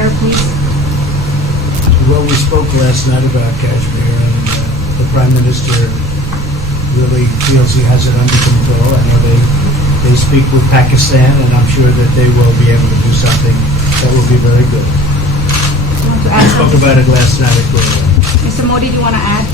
Kashmir, please? Well, we spoke last night about Kashmir, and the Prime Minister really feels he has it under control. I know they speak with Pakistan, and I'm sure that they will be able to do something that will be very good. You want to We add spoke something? about it last night at Guru. Mr. Modi, do you want to add?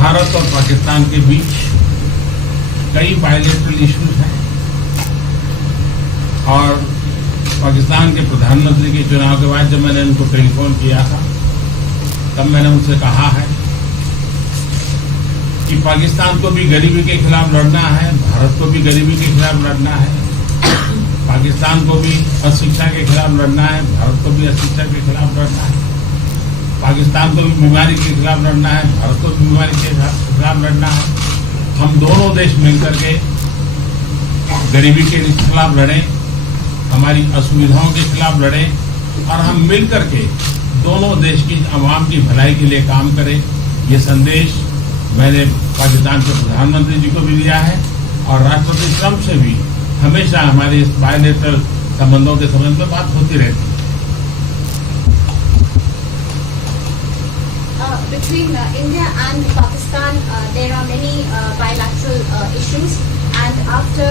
Bharat और पाकिस्तान के बीच कई bilateral issues हैं और पाकिस्तान के प्रधानमंत्री के चुनाव के बाद जब मैंने उनको टेलीफोन किया था तब मैंने उनसे कहा है कि पाकिस्तान को भी गरीबी के खिलाफ लड़ना है, भारत को भी गरीबी के खिलाफ लड़ना है, पाकिस्तान को भी अशिक्षा के खिलाफ लड़ना है, भारत को भी अशिक्षा के खिलाफ लड़ना है, पाकिस्तान को भी बीमारी के खिलाफ लड़ना है, भारत को भी बीमारी के खिलाफ लड़ना है। हम दोनों देश मिलकर के गरीबी के खिलाफ लड़ें, हमारी असुविधाओं के खिलाफ लड़ें और हम मिलकर के दोनों देश की आवाम की भलाई के लिए काम करें। ये संदेश मैंने पाकिस्तान के प्रधानमंत्री जी को भी दिया है और राष्ट्रपति ट्रंप से भी हमेशा हमारे इस बायलैटरल संबंधों के संबंध में बात होती रहती है। Between India and Pakistan, there are many bilateral issues, and after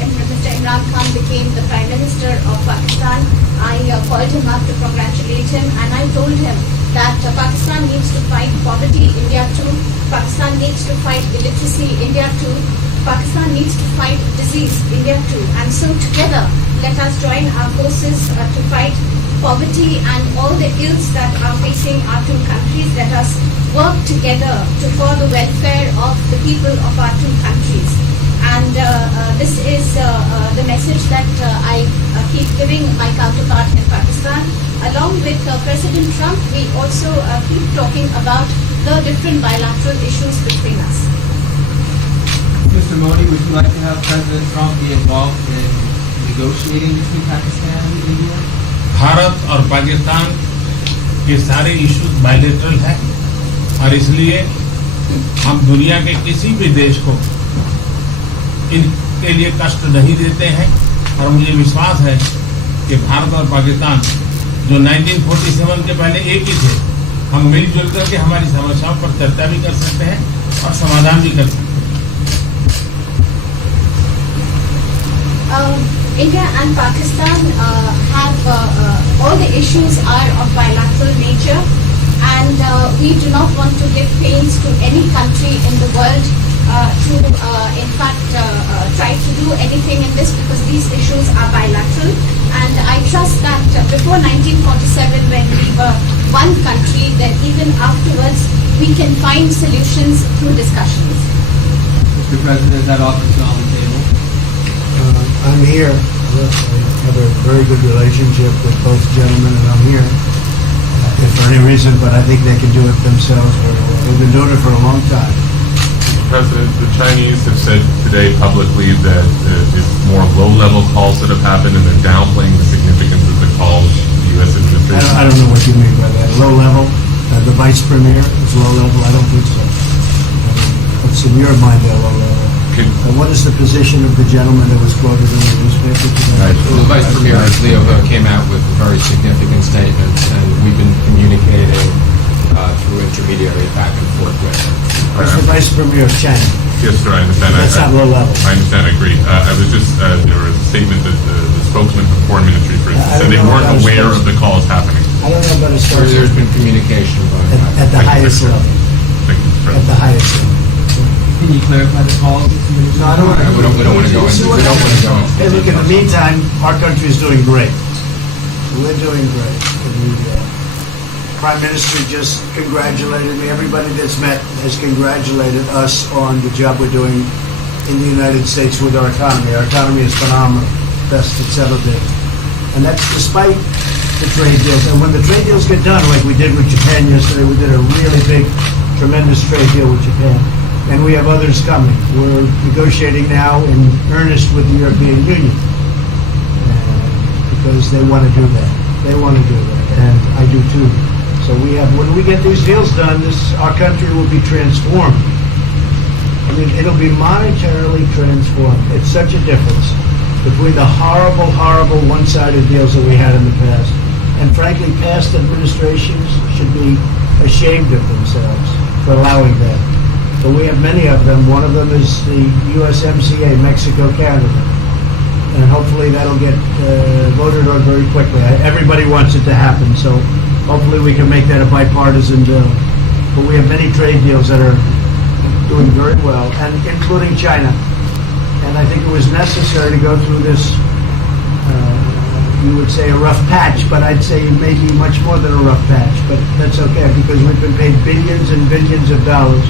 Mr. Imran Khan became the Prime Minister of Pakistan, I called him up to congratulate him, and I told him that Pakistan needs to fight poverty, India too. Pakistan needs to fight illiteracy, India too. Pakistan needs to fight disease, India too. And so together, let us join our forces to fight poverty and all the ills that are facing our two countries. Let us work together for the welfare of the people of our two countries. And this is the message that I keep giving my counterpart in Pakistan. Along with President Trump, we also keep talking about the different bilateral issues between us. Mr. Modi, would you like to have President Trump be involved in negotiating between Pakistan and India? Bharat और पाकिस्तान के सारे issues bilateral हैं और इसलिए हम दुनिया के किसी भी देश को इनके लिए कष्ट नहीं देते हैं और मुझे विश्वास है कि भारत और पाकिस्तान जो 1947 के पहले एक ही थे, हम मिलजुल करके हमारी समस्याओं पर चर्चा भी कर सकते हैं और समाधान भी कर सकते हैं। India and Pakistan have all the issues are of bilateral nature, and we do not want to give pains to any country in the world to in fact try to do anything in this, because these issues are bilateral. And I trust that before 1947, when we were one country, then even afterwards we can find solutions through discussions. Mr. President, is that offer still on the table? I'm here. I have a very good relationship with both gentlemen, and I'm here if for any reason, but I think they can do it themselves very well. They've been doing it for a long time. President, the Chinese have said today publicly that it's more low-level calls that have happened, and they're downplaying the significance of the calls the U.S. administration. I don't know what you mean by that. Low level? The vice premier is low level? I don't think so. What's in your mind, they're low level? What is the position of the gentleman that was quoted in the newspaper today? The Vice Premier Leo came out with very significant statements, and we've been communicating through intermediaries back and forth with him. That's the Vice Premier of China. Yes, sir, I understand. That's not low level. I understand, I agree. I was just, there was a statement that the spokesman for the Foreign Ministry, for instance, said they weren't aware of the calls happening. I don't know about his So there's been communication at the highest level. Thank you, Mr. At the President. highest level. Can you clarify the calls? No, I don't want to. We don't want to go into. We don't want to go into. Hey, look, in the meantime, our country is doing great. We're doing great. The Prime Minister just congratulated me. Everybody that's met has congratulated us on the job we're doing in the United States with our economy. Our economy is phenomenal, best it's ever been. And that's despite the trade deals. And when the trade deals get done, like we did with Japan yesterday, we did a really big, tremendous trade deal with Japan. And we have others coming. We're negotiating now in earnest with the European Union because they want to do that. They want to do that, and I do too. So we have, when we get these deals done, our country will be transformed. And it'll be monetarily transformed. It's such a difference between the horrible, horrible one-sided deals that we had in the past. And frankly, past administrations should be ashamed of themselves for allowing that. But we have many of them. One of them is the USMCA, Mexico-Canada. And hopefully that'll get voted on very quickly. Everybody wants it to happen, so hopefully we can make that a bipartisan bill. But we have many trade deals that are doing very well, and including China. And I think it was necessary to go through this, you would say a rough patch, but I'd say maybe much more than a rough patch. But that's okay, because we've been paid billions and billions of dollars.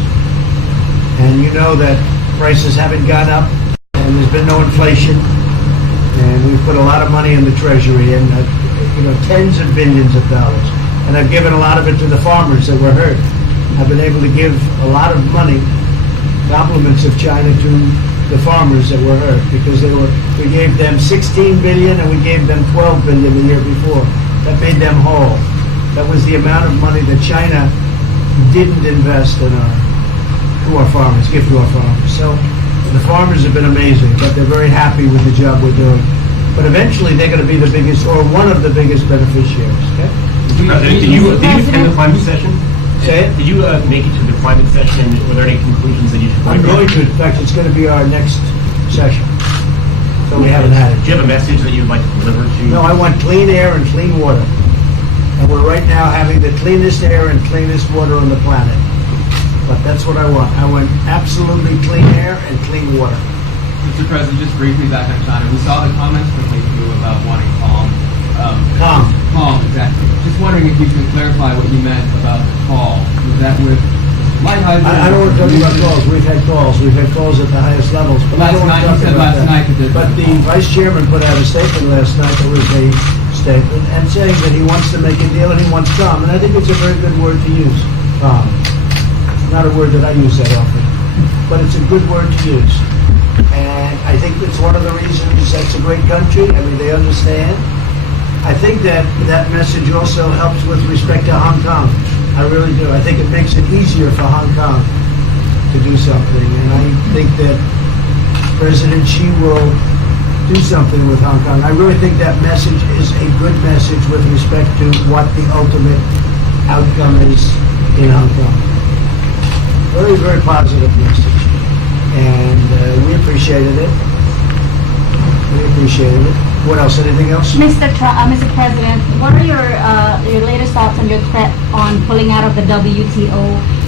And you know that prices haven't gone up, and there's been no inflation. And we've put a lot of money in the Treasury, and tens of billions of dollars. And I've given a lot of it to the farmers that were hurt. I've been able to give a lot of money, compliments of China, to the farmers that were hurt, because we gave them 16 billion and we gave them 12 billion the year before. That made them whole. That was the amount of money that China didn't invest in to our farmers, give to our farmers. So the farmers have been amazing, but they're very happy with the job we're doing. But eventually, they're going to be the biggest, or one of the biggest beneficiaries. Okay? President, did you attend the climate session? Say it? Did you make it to the climate session? Were there any conclusions that you should I'm going to. In fact, it's going to be our next session. So we haven't had it. Do you have a message that you'd like to deliver to? No, I want clean air and clean water. And we're right now having the cleanest air and cleanest water on the planet. But that's what I want. I want absolutely clean air and clean water. Mr. President, just briefly back on China, we saw the comments from you about wanting calm. Calm. Calm, exactly. Just wondering if you could clarify what you meant about the call. Was that with light hydrant? I don't want to talk about calls. We've had calls. We've had calls at the highest levels. But I don't want to talk about that. But the Vice Chairman put out a statement last night. There was a statement and saying that he wants to make a deal and he wants calm. And I think it's a very good word to use, calm. Not a word that I use that often, but it's a good word to use. And I think it's one of the reasons that's a great country. I mean, they understand. I think that message also helps with respect to Hong Kong. I really do. I think it makes it easier for Hong Kong to do something. And I think that President Xi will do something with Hong Kong. I really think that message is a good message with respect to what the ultimate outcome is in Hong Kong. Very, very positive message. And we appreciated it. We appreciated it. What else? Anything else? Mr. President, what are your latest thoughts on your threat on pulling out of the WTO?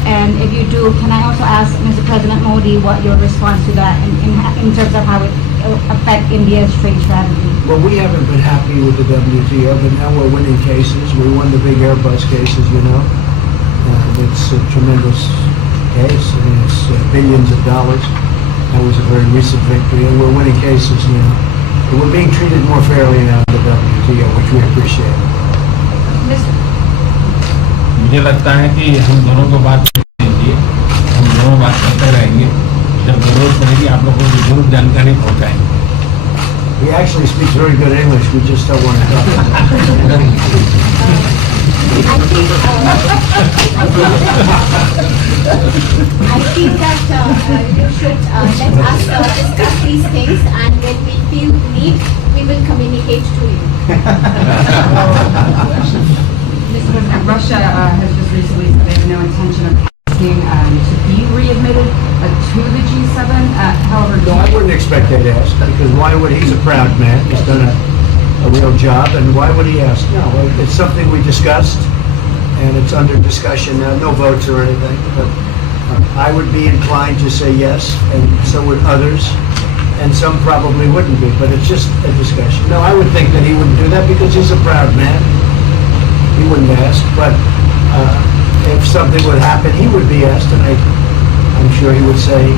And if you do, can I also ask Mr. President Modi what your response to that in terms of how it will affect India's trade strategy? Well, we haven't been happy with the WTO, but now we're winning cases. We won the big Airbus cases, you know. It's a tremendous case. I mean, it's billions of dollars. That was a very recent victory, and we're winning cases now. We're being treated more fairly now in the WTO, which we appreciate. मुझे लगता है कि हम दोनों को बात करनी चाहिए, हम दोनों बात करते रहेंगे, जब जरूरत पड़ेगी आप लोगों को जरूर जानकारी पहुंचाएंगे. He actually speaks very good English, we just don't want to talk about it. I think that you should let us discuss these things, and when we feel need, we will communicate to you. Mr. President, Russia has just recently said they have no intention of asking to be readmitted to the G7. However, No, I wouldn't expect that to ask, because why would, he's a proud man, he's done a real job, and why would he ask? No, it's something we discussed, and it's under discussion now, no votes or anything, but I would be inclined to say yes, and so would others, and some probably wouldn't be, but it's just a discussion. No, I would think that he wouldn't do that because he's a proud man. He wouldn't ask, but if something would happen, he would be asked, and I'm sure he would say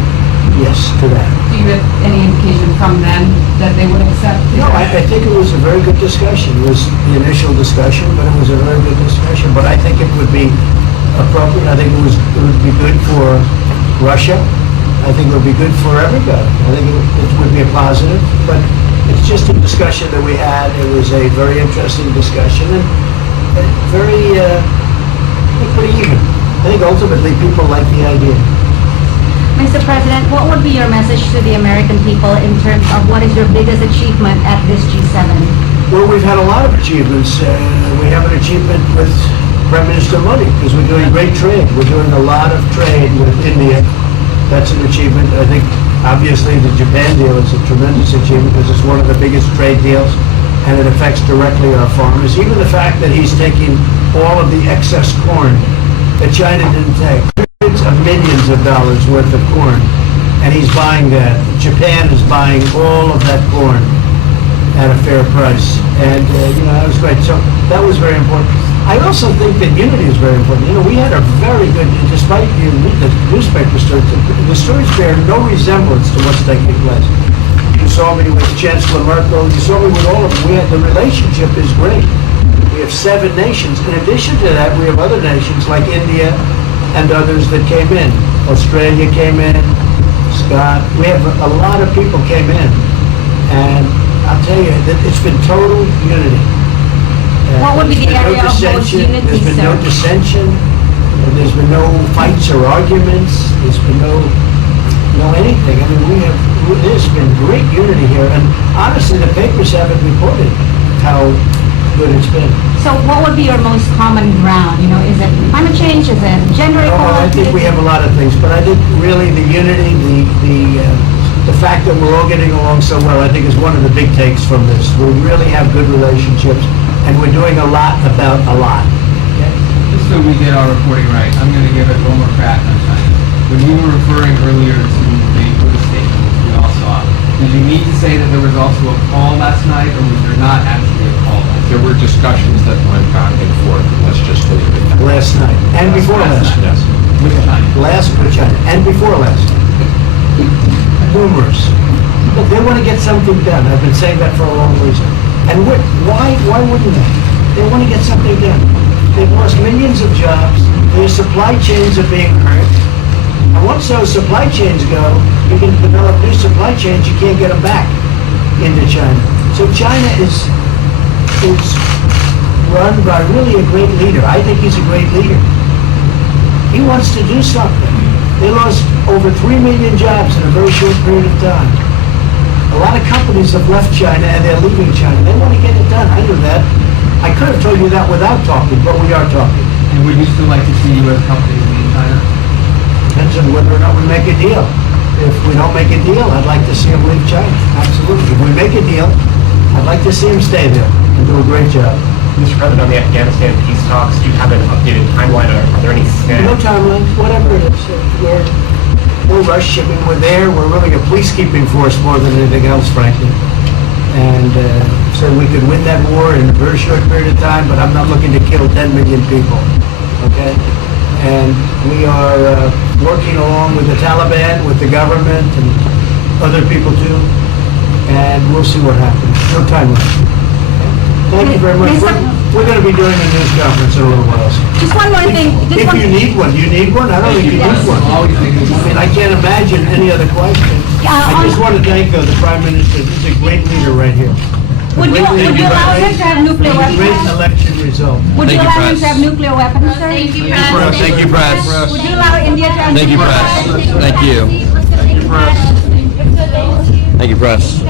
yes to that. do you have any indication from them that they would accept? No, I think it was a very good discussion. It was the initial discussion, but it was a very good discussion. But I think it would be appropriate. I think it would be good for Russia. I think it would be good for everybody. I think it would be a positive. But it's just a discussion that we had. It was a very interesting discussion and very, pretty even. I think ultimately people like the idea. Mr. President, what would be your message to the American people in terms of what is your biggest achievement at this G7? Well, we've had a lot of achievements. We have an achievement with Prime Minister Modi because we're doing great trade. We're doing a lot of trade with India. That's an achievement. I think, obviously, the Japan deal is a tremendous achievement because it's one of the biggest trade deals and it affects directly our farmers. Even the fact that he's taking all of the excess corn that China didn't take, hundreds of millions of dollars worth of corn, and he's buying that. Japan is buying all of that corn at a fair price. And, that was great. So that was very important. I also think that unity is very important. We had a very good, despite you read the newspaper stories, the stories bear no resemblance to what's taking place. You saw me with Chancellor Merkel, you saw me with all of them. The relationship is great. We have 7 nations. In addition to that, we have other nations like India and others that came in. Australia came in, Scott. We have a lot of people came in. And I'll tell you that it's been total unity. What would be the area of most unity, There's been no sir? dissension. There's been no fights or arguments. There's been no anything. I mean, there's been great unity here. And honestly, the papers haven't reported how good it's been. So what would be your most common ground? Is it climate change? Is it gender I equality? think we have a lot of things, but I think really the unity, the fact that we're all getting along so well, I think is one of the big takes from this. We really have good relationships, and we're doing a lot about a lot. Just so we get our reporting right, I'm going to give it one more crack on China. When you were referring earlier to the Buddhist statement, which we all saw, did you mean to say that there was also a call last night, or was there not actually a call last night? There were discussions that went back and forth, and let's just leave it at that. Last night, and before last night. Yes. With China? Last with China, and before last night. Numerous. Look, they want to get something done. I've been saying that for a long reason. And why wouldn't they? They want to get something done. They've lost millions of jobs. Their supply chains are being hurt. And once those supply chains go, you can develop new supply chains. You can't get them back into China. So China is run by really a great leader. I think he's a great leader. He wants to do something. They lost over 3 million jobs in a very short period of time. A lot of companies have left China and they're leaving China. They want to get it done. I knew that. I could have told you that without talking, but we are talking. And would you still like to see U.S. companies leave China? Depends on whether or not we make a deal. If we don't make a deal, I'd like to see them leave China. Absolutely. If we make a deal, I'd like to see them stay there and do a great job. Mr. President, on the Afghanistan peace talks, do you have an updated timeline? Are there any snags? No timeline, whatever it is. We're no rush. I mean, we're there. We're really a peacekeeping force more than anything else, frankly. And so we could win that war in a very short period of time, but I'm not looking to kill 10 million people, okay? And we are working along with the Taliban, with the government, and other people too, and we'll see what happens. No timeline. Thank you very much. We're going to be doing a news conference in a little while. Just one more thing. If you need one, do you need one? I don't think you need one. I mean, I can't imagine any other question. I just want to thank the Prime Minister. He's a great leader right here. Would you allow him to have nuclear Great weapons? election result. Would you allow him to have nuclear weapons, sir? Thank you, Press. Thank you, Press. Would you allow India to have Thank you, nuclear Press. weapons? Thank you. Thank you, Press.